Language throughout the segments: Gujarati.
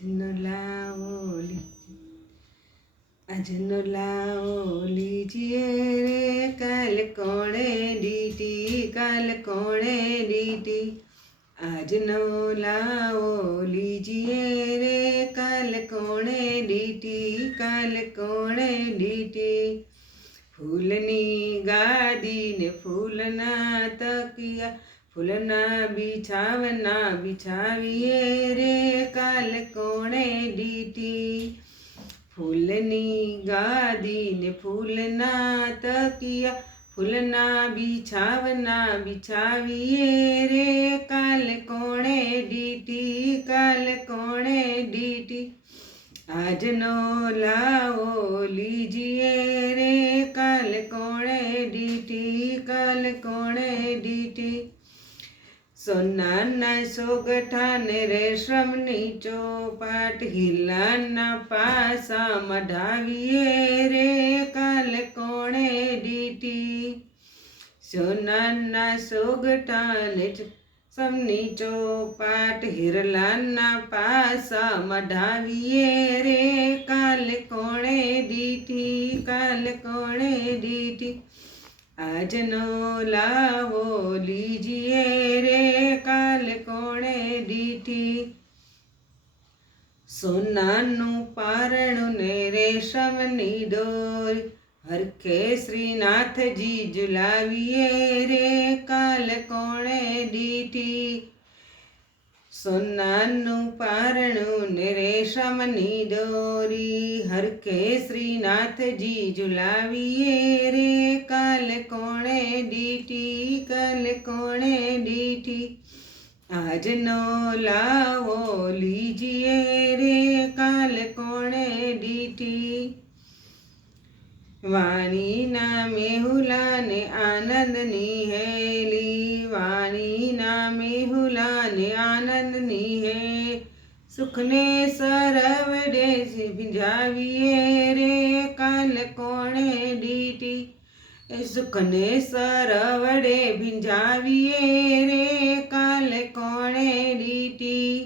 આજનો લાવો લીજીએ રે, કાલ કોણે દીધી, કાલ કોણે દીધી. આજનો લાવો લીજીએ રે, કાલ કોણે દીધી, કાલ કોણે દીધી. ફૂલની ગાદી ને ફૂલના તકિયા, ફૂલના બિછાવીએ રે, કાલ કોણે દીધી. ફૂલની ગાદી ને ફૂલના તકિયા, ફૂલના બિછાવીએ રે, કાલ કોણે દીધી, કાલ કોણે દીધી. આજનો લાવો લીજીએ રે, કાલ કોણે દીધી, કાલ કોણે દીધી. સોનાના સોગઠા ને રેશમની ચોપાટ, હિલાના પાસા મઢાવીએ રે, કાલ કોણે દીધી. સોનાના સોગઠા ને રેશમની ચોપાટ, હિરલાના પાસા મઢાવીએ રે, કાલ કોણે દીધી, કાલ કોણે દીધી. આજનો લાવો લીજીએ રે, કાલ કોણે દીધી. સોનાનું પારણું ને રેશમની દોરી, હરખે શ્રીનાથજી ઝુલાવીએ રે, કાલ કોણે દીધી. સોનાનું પારણું ને રેશમની દોરી, હરખે શ્રીનાથજી ઝુલાવીએ રે, કાલ કોણે દીધી, કાલ કોણે દીધી. આજનો લાવો લીજીએ રે, કાલ કોણે દીધી. વાણીના મેહુલા ને આનંદની હેલી, વાણીના મેહુલા ને આનંદની હે, સુખને સરવડે ભીંજાવીએ રે, કાલ કોણે દીધી. સુખને સરવડે ભીંજાવીએ રે, કાલ કોણે દીધી.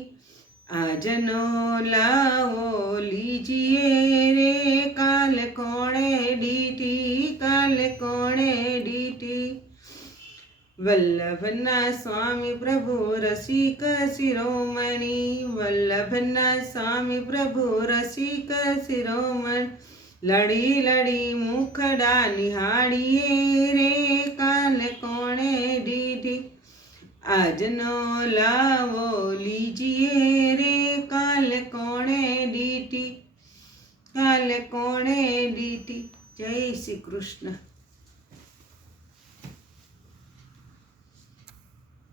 આજનો લાવો લીજીએ રે, કાલ કોણે દીધી, કાલ કોણે દીધી. વલ્લભના સ્વામી પ્રભુ રસિક શિરોમણી, વલ્લભના સ્વામી પ્રભુ રસિક શિરોમણી. લડી લડી મુખડા નિહાળીએ રે, કાલ કોણે દીધી. આજનો લાવો લીજીએ રે, કાલ કોણે દીધી, કાલ કોણે દીધી. જય શ્રી કૃષ્ણ.